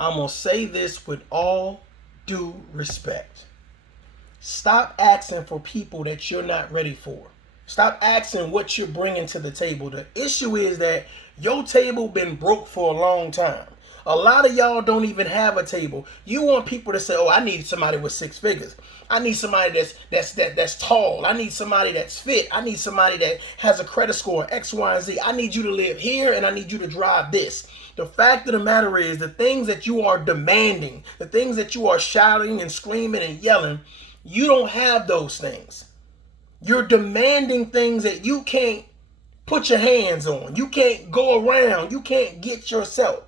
I'm going to say this with all due respect. Stop asking for people that you're not ready for. Stop asking what you're bringing to the table. The issue is that your table been broke for a long time. A lot of y'all don't even have a table. You want people to say, "Oh, I need somebody with six figures. I need somebody that's tall. I need somebody that's fit. I need somebody that has a credit score X, Y, and Z. I need you to live here, and I need you to drive this." The fact of the matter is, the things that you are demanding, the things that you are shouting and screaming and yelling, you don't have those things. You're demanding things that you can't put your hands on. You can't go around. You can't get yourself.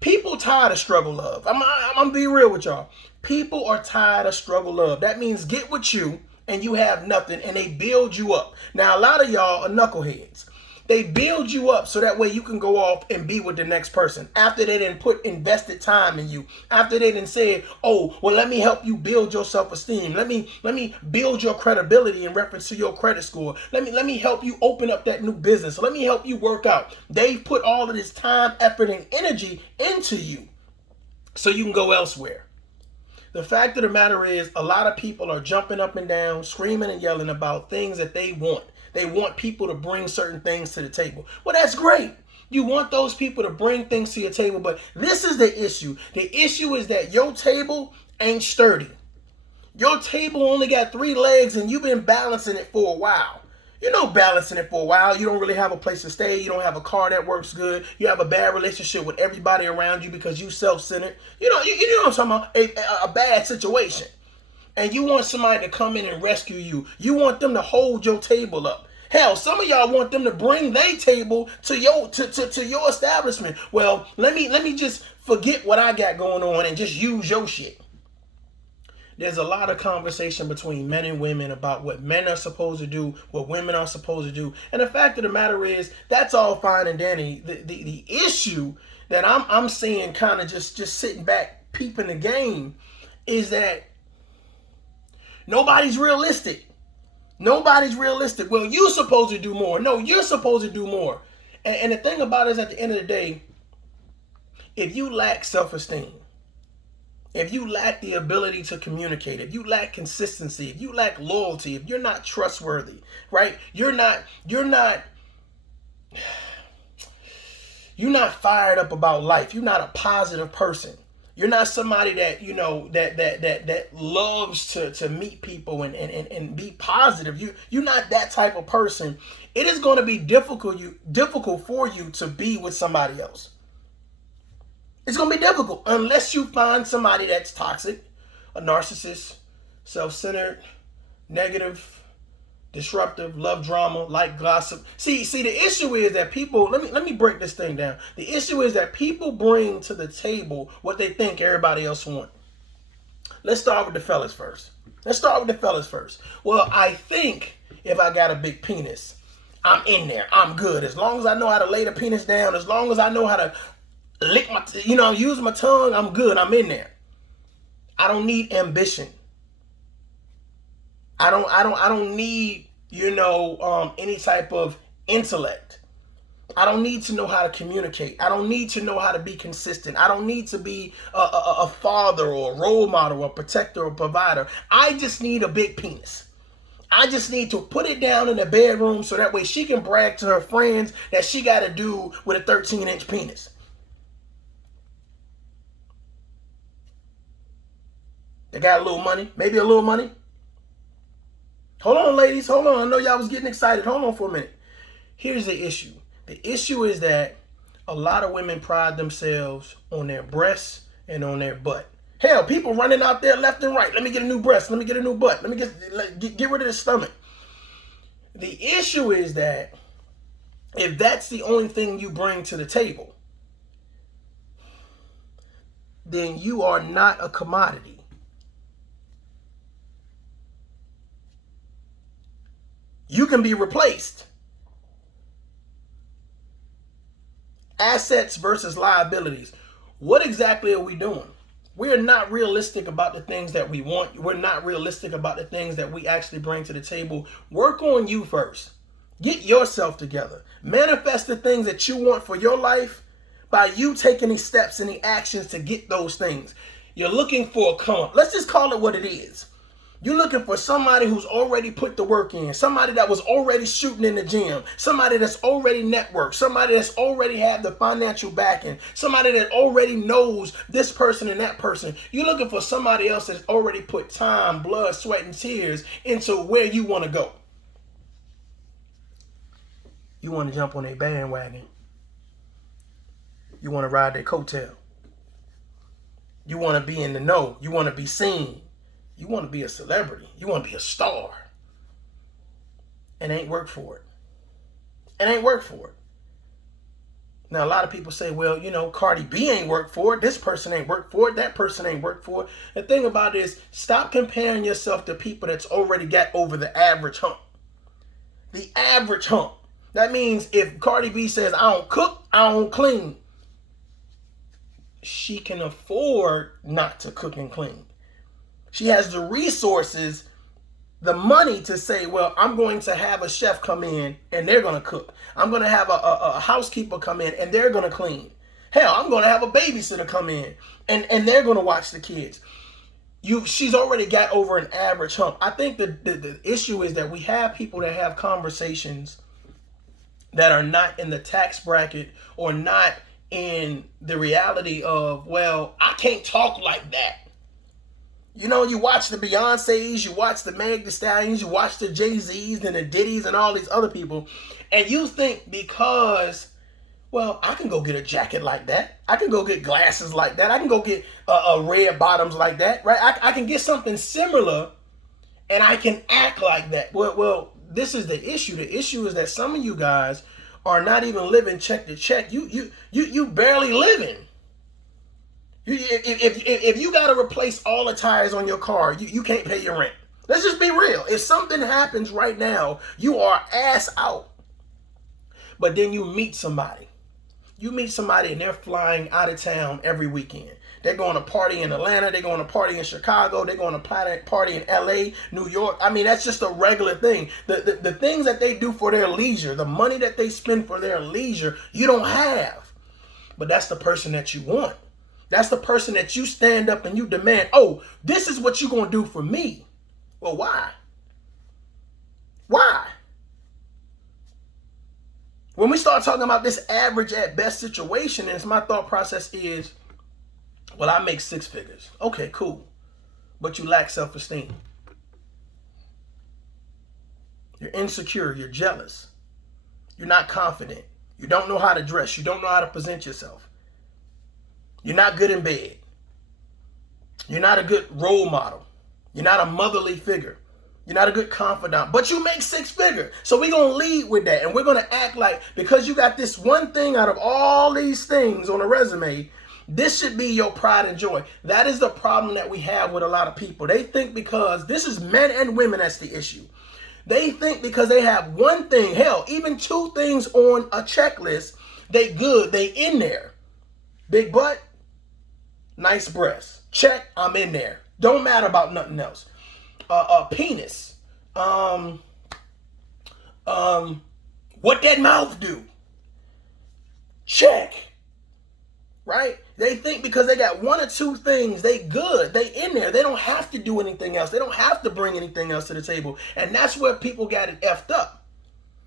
People tired of struggle love. I'm gonna be real with y'all. People are tired of struggle love. That means get with you and you have nothing, and they build you up. Now a lot of y'all are knuckleheads. They build you up so that way you can go off and be with the next person after they didn't put invested time in you. After they didn't say, "Oh, well, let me help you build your self-esteem. Let me build your credibility in reference to your credit score. Let me help you open up that new business. Let me help you work out." They put all of this time, effort, and energy into you so you can go elsewhere. The fact of the matter is, a lot of people are jumping up and down, screaming and yelling about things that they want. They want people to bring certain things to the table. Well, that's great. You want those people to bring things to your table, but this is the issue. The issue is that your table ain't sturdy. Your table only got three legs and you've been balancing it for a while. You know, balancing it for a while. You don't really have a place to stay. You don't have a car that works good. You have a bad relationship with everybody around you because you self-centered. You know what I'm talking about? A bad situation. And you want somebody to come in and rescue you. You want them to hold your table up. Hell, some of y'all want them to bring their table to your establishment. Well, let me just forget what I got going on and just use your shit. There's a lot of conversation between men and women about what men are supposed to do, what women are supposed to do. And the fact of the matter is, that's all fine and dandy. The issue that I'm seeing, kind of just sitting back peeping the game, is that nobody's realistic. Nobody's realistic. Well, you're supposed to do more. No, you're supposed to do more. And the thing about it is, at the end of the day, if you lack self-esteem, if you lack the ability to communicate, if you lack consistency, if you lack loyalty, if you're not trustworthy, right? You're not fired up about life. You're not a positive person. You're not somebody that, that loves to meet people and be positive. You're not that type of person. It is going to be difficult for you to be with somebody else. It's going to be difficult unless you find somebody that's toxic, a narcissist, self-centered, negative, disruptive, love drama, like gossip. See, the issue is that people, let me break this thing down. The issue is that people bring to the table what they think everybody else wants. Let's start with the fellas first. Well, I think if I got a big penis, I'm in there. I'm good. As long as I know how to lay the penis down, as long as I know how to lick use my tongue, I'm good. I'm in there. I don't need ambition. I don't need, any type of intellect. I don't need to know how to communicate. I don't need to know how to be consistent. I don't need to be a father or a role model or a protector or provider. I just need a big penis. I just need to put it down in the bedroom so that way she can brag to her friends that she got a dude with a 13-inch penis. They got a little money, maybe a little money. Hold on, ladies, hold on. I know y'all was getting excited. Hold on for a minute. Here's the issue. The issue is that a lot of women pride themselves on their breasts and on their butt. Hell, people running out there left and right. Let me get a new breast. Let me get a new butt. Let me get rid of the stomach. The issue is that if that's the only thing you bring to the table, then you are not a commodity. You can be replaced. Assets versus liabilities. What exactly are we doing? We're not realistic about the things that we want. We're not realistic about the things that we actually bring to the table. Work on you first. Get yourself together. Manifest the things that you want for your life, by you taking these steps and the actions to get those things. You're looking for a come up. Let's just call it what it is. You're looking for somebody who's already put the work in, somebody that was already shooting in the gym, somebody that's already networked, somebody that's already had the financial backing, somebody that already knows this person and that person. You're looking for somebody else that's already put time, blood, sweat, and tears into where you want to go. You want to jump on a bandwagon. You want to ride their coattail. You want to be in the know. You want to be seen. You want to be a celebrity. You want to be a star. And ain't work for it. And ain't work for it. Now, a lot of people say, well, you know, Cardi B ain't work for it. This person ain't work for it. That person ain't work for it. The thing about it is, stop comparing yourself to people that's already got over the average hump. The average hump. That means if Cardi B says, I don't cook, I don't clean, she can afford not to cook and clean. She has the resources, the money to say, well, I'm going to have a chef come in and they're going to cook. I'm going to have a housekeeper come in and they're going to clean. Hell, I'm going to have a babysitter come in and they're going to watch the kids. She's already got over an average hump. I think the issue is that we have people that have conversations that are not in the tax bracket or not in the reality of, well, I can't talk like that. You know, you watch the Beyoncés, you watch the Meg Thee Stallions, you watch the Jay-Z's and the Diddy's and all these other people, and you think because, well, I can go get a jacket like that. I can go get glasses like that. I can go get red bottoms like that, right? I can get something similar and I can act like that. Well, this is the issue. The issue is that some of you guys are not even living check to check. You barely living. If you got to replace all the tires on your car, you can't pay your rent. Let's just be real. If something happens right now, you are ass out. But then you meet somebody. You meet somebody and they're flying out of town every weekend. They're going to party in Atlanta. They're going to party in Chicago. They're going to party in LA, New York. I mean, that's just a regular thing. The things that they do for their leisure, the money that they spend for their leisure, you don't have. But that's the person that you want. That's the person that you stand up and you demand, oh, this is what you're going to do for me. Well, why? Why? When we start talking about this average at best situation, and my thought process is, well, I make 6 figures. Okay, cool. But you lack self-esteem. You're insecure. You're jealous. You're not confident. You don't know how to dress. You don't know how to present yourself. You're not good in bed. You're not a good role model. You're not a motherly figure. You're not a good confidant, but you make 6 figures. So we're going to lead with that. And we're going to act like, because you got this one thing out of all these things on a resume, this should be your pride and joy. That is the problem that we have with a lot of people. They think because, this is men and women, that's the issue. They think because they have one thing, hell, even 2 things on a checklist, they good, they in there. Big butt, nice breasts. Check, I'm in there. Don't matter about nothing else. Penis. What that mouth do? Check. Right? They think because they got 1 or 2 things, they good. They in there. They don't have to do anything else. They don't have to bring anything else to the table. And that's where people got it effed up.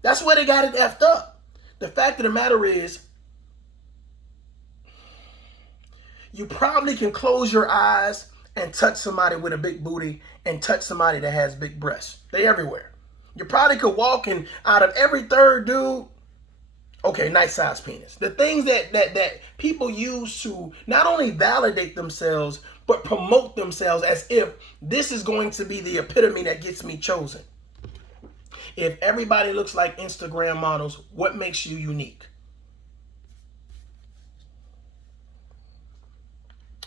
That's where they got it effed up. The fact of the matter is, you probably can close your eyes and touch somebody with a big booty and touch somebody that has big breasts. They everywhere. You probably could walk in out of every 3rd dude, okay, nice size penis. The things that people use to not only validate themselves, but promote themselves as if this is going to be the epitome that gets me chosen. If everybody looks like Instagram models, what makes you unique?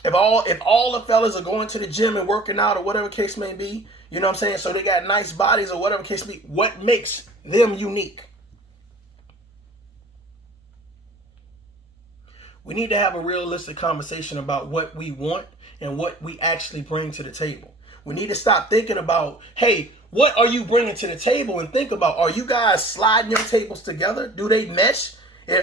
If all the fellas are going to the gym and working out or whatever case may be, you know what I'm saying? So they got nice bodies or whatever case may be, what makes them unique? We need to have a realistic conversation about what we want and what we actually bring to the table. We need to stop thinking about, hey, what are you bringing to the table? And think about, are you guys sliding your tables together? Do they mesh?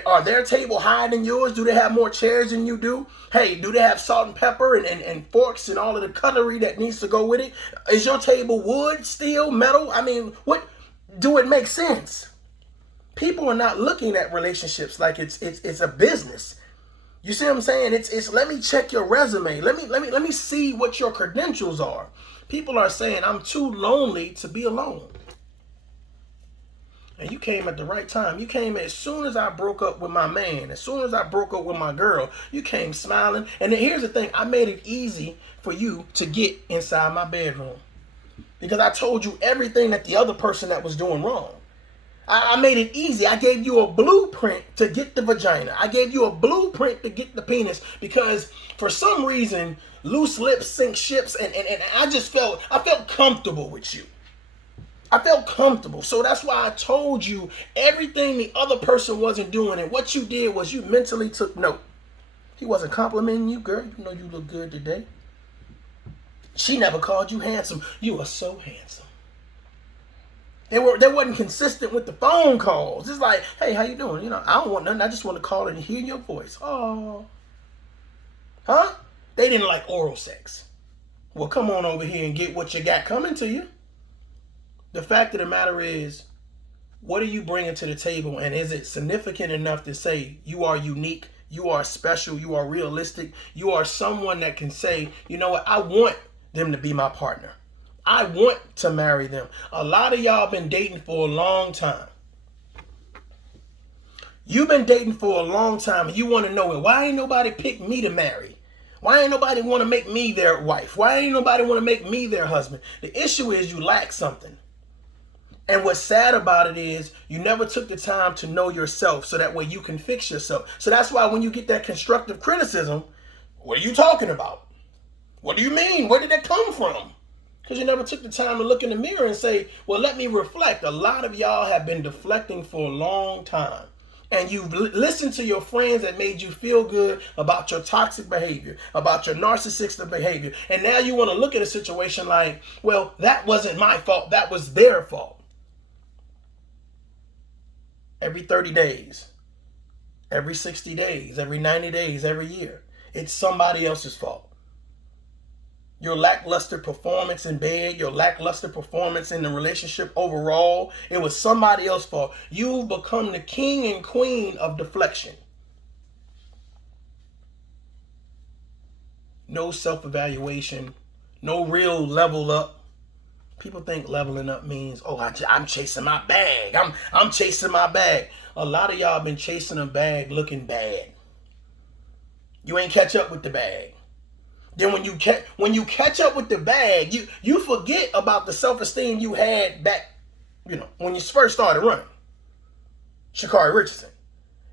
Are their table higher than yours? Do they have more chairs than you do? Hey, do they have salt and pepper and forks and all of the cutlery that needs to go with it? Is your table wood, steel, metal? I mean, what do it make sense? People are not looking at relationships like it's a business. You see what I'm saying? It's let me check your resume. Let me see what your credentials are. People are saying I'm too lonely to be alone. And you came at the right time. You came as soon as I broke up with my man, as soon as I broke up with my girl, you came smiling. And then here's the thing, I made it easy for you to get inside my bedroom. Because I told you everything that the other person that was doing wrong. I made it easy. I gave you a blueprint to get the vagina. I gave you a blueprint to get the penis. Because for some reason, loose lips sink ships. And I felt comfortable with you. I felt comfortable. So that's why I told you everything the other person wasn't doing. And what you did was you mentally took note. He wasn't complimenting you, girl. You know you look good today. She never called you handsome. You are so handsome. They wasn't consistent with the phone calls. It's like, hey, how you doing? You know, I don't want nothing. I just want to call and hear your voice. Oh. Huh? They didn't like oral sex. Well, come on over here and get what you got coming to you. The fact of the matter is, what are you bringing to the table? And is it significant enough to say you are unique, you are special, you are realistic, you are someone that can say, you know what, I want them to be my partner. I want to marry them. A lot of y'all been dating for a long time. You've been dating for a long time and you want to know, why ain't nobody pick me to marry? Why ain't nobody want to make me their wife? Why ain't nobody want to make me their husband? The issue is you lack something. And what's sad about it is you never took the time to know yourself so that way you can fix yourself. So that's why when you get that constructive criticism, what are you talking about? What do you mean? Where did that come from? Because you never took the time to look in the mirror and say, well, let me reflect. A lot of y'all have been deflecting for a long time. And you've listened to your friends that made you feel good about your toxic behavior, about your narcissistic behavior. And now you want to look at a situation like, well, that wasn't my fault. That was their fault. Every 30 days, every 60 days, every 90 days, every year, it's somebody else's fault. Your lackluster performance in bed, your lackluster performance in the relationship overall, it was somebody else's fault. You've become the king and queen of deflection. No self-evaluation, no real level up. People think leveling up means, oh, I'm chasing my bag. I'm chasing my bag. A lot of y'all been chasing a bag looking bad. You ain't catch up with the bag. Then when you catch up with the bag, you forget about the self-esteem you had back, when you first started running. Sha'Carri Richardson.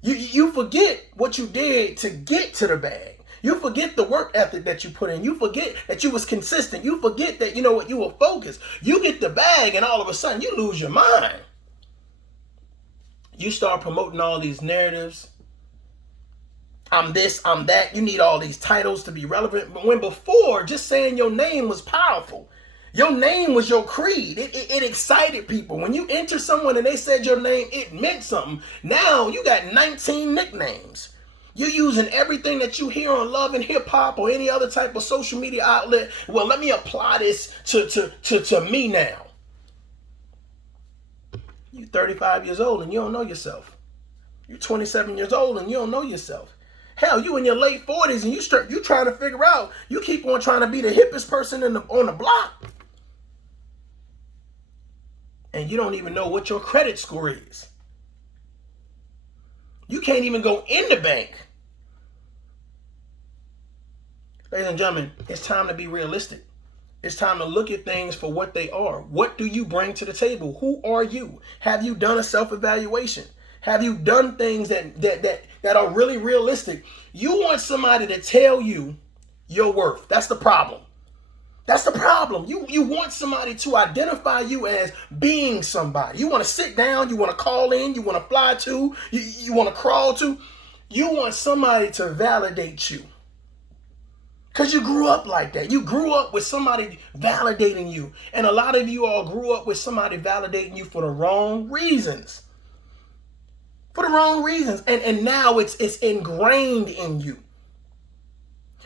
You forget what you did to get to the bag. You forget the work ethic that you put in. You forget that you was consistent. You forget that, you were focused. You get the bag and all of a sudden you lose your mind. You start promoting all these narratives. I'm this, I'm that. You need all these titles to be relevant. But when before, just saying your name was powerful. Your name was your creed. It excited people. When you enter someone and they said your name, it meant something. Now you got 19 nicknames. You're using everything that you hear on Love and Hip Hop or any other type of social media outlet. Well, let me apply this to me now. You're 35 years old and you don't know yourself. You're 27 years old and you don't know yourself. Hell, you in your late 40s and you trying to figure out. You keep on trying to be the hippest person on the block. And you don't even know what your credit score is. You can't even go in the bank. Ladies and gentlemen, it's time to be realistic. It's time to look at things for what they are. What do you bring to the table? Who are you? Have you done a self-evaluation? Have you done things that are really realistic? You want somebody to tell you your worth. That's the problem. That's the problem. You want somebody to identify you as being somebody. You want to sit down, you want to call in, you want to fly to, you want to crawl to. You want somebody to validate you. Because you grew up like that. You grew up with somebody validating you. And a lot of you all grew up with somebody validating you for the wrong reasons. for the wrong reasons. And now it's ingrained in you.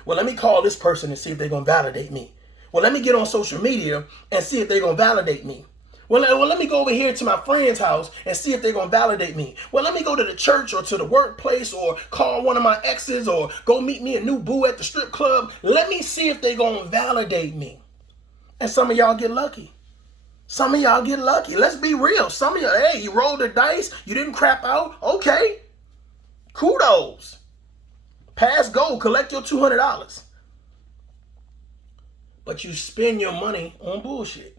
Well, let me call this person and see if they're going to validate me. Well, let me get on social media and see if they're going to validate me. Well, let me go over here to my friend's house and see if they're going to validate me. Well, let me go to the church or to the workplace or call one of my exes or go meet me a new boo at the strip club. Let me see if they're going to validate me. And some of y'all get lucky. Some of y'all get lucky. Let's be real. Some of y'all, hey, you rolled the dice. You didn't crap out. Okay. Kudos. Pass go. Collect your $200. But you spend your money on bullshit.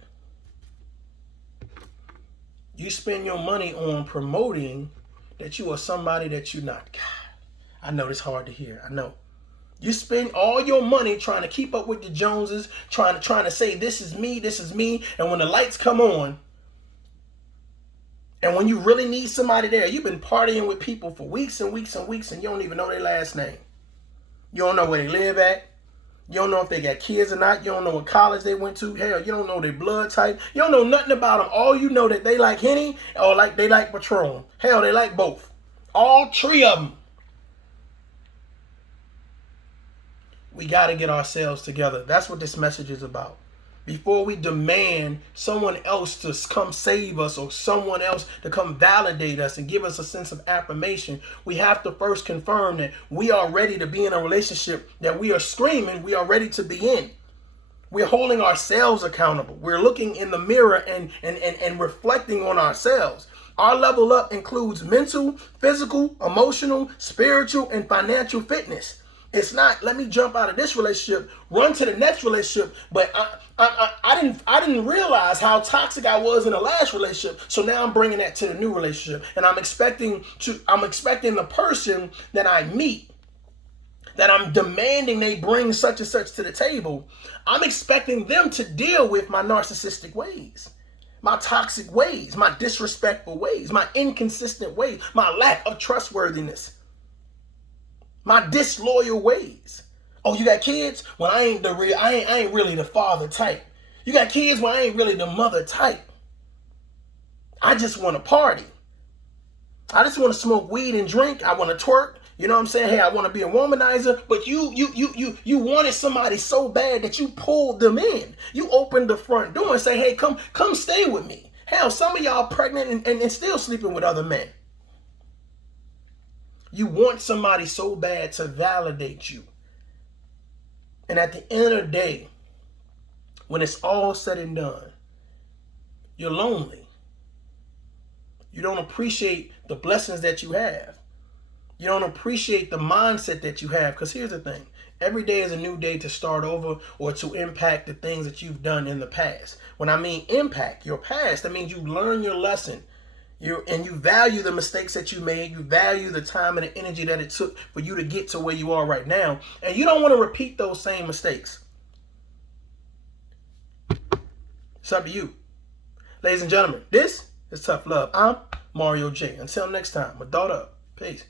You spend your money on promoting that you are somebody that you're not. God, I know it's hard to hear. I know. You spend all your money trying to keep up with the Joneses, trying to say this is me, and when the lights come on, and when you really need somebody there, you've been partying with people for weeks and weeks and weeks, and you don't even know their last name. You don't know where they live at. You don't know if they got kids or not. You don't know what college they went to. Hell, you don't know their blood type. You don't know nothing about them. All you know that they like Henny or like they like Patron. Hell, they like both. All three of them. We got to get ourselves together. That's what this message is about. Before we demand someone else to come save us or someone else to come validate us and give us a sense of affirmation, we have to first confirm that we are ready to be in a relationship that we are screaming we are ready to be in. We're holding ourselves accountable. We're looking in the mirror and reflecting on ourselves. Our level up includes mental, physical, emotional, spiritual, and financial fitness. It's not, let me jump out of this relationship, run to the next relationship, but I didn't realize how toxic I was in the last relationship, so now I'm bringing that to the new relationship, and I'm expecting the person that I meet, that I'm demanding they bring such and such to the table, I'm expecting them to deal with my narcissistic ways, my toxic ways, my disrespectful ways, my inconsistent ways, my lack of trustworthiness, my disloyal ways. Oh, you got kids? Well, I ain't really the father type. You got kids? Well, I ain't really the mother type. I just want to party. I just want to smoke weed and drink. I want to twerk. You know what I'm saying? Hey, I want to be a womanizer. But you wanted somebody so bad that you pulled them in. You opened the front door and say, hey, come stay with me. Hell, some of y'all pregnant and still sleeping with other men. You want somebody so bad to validate you. And at the end of the day, when it's all said and done, you're lonely. You don't appreciate the blessings that you have. You don't appreciate the mindset that you have. Because here's the thing. Every day is a new day to start over or to impact the things that you've done in the past. When I mean impact your past, that means you learn your lesson. You value the mistakes that you made. You value the time and the energy that it took for you to get to where you are right now. And you don't want to repeat those same mistakes. It's up to you. Ladies and gentlemen, this is Tough Love. I'm Mario J. Until next time, my daughter up. Peace.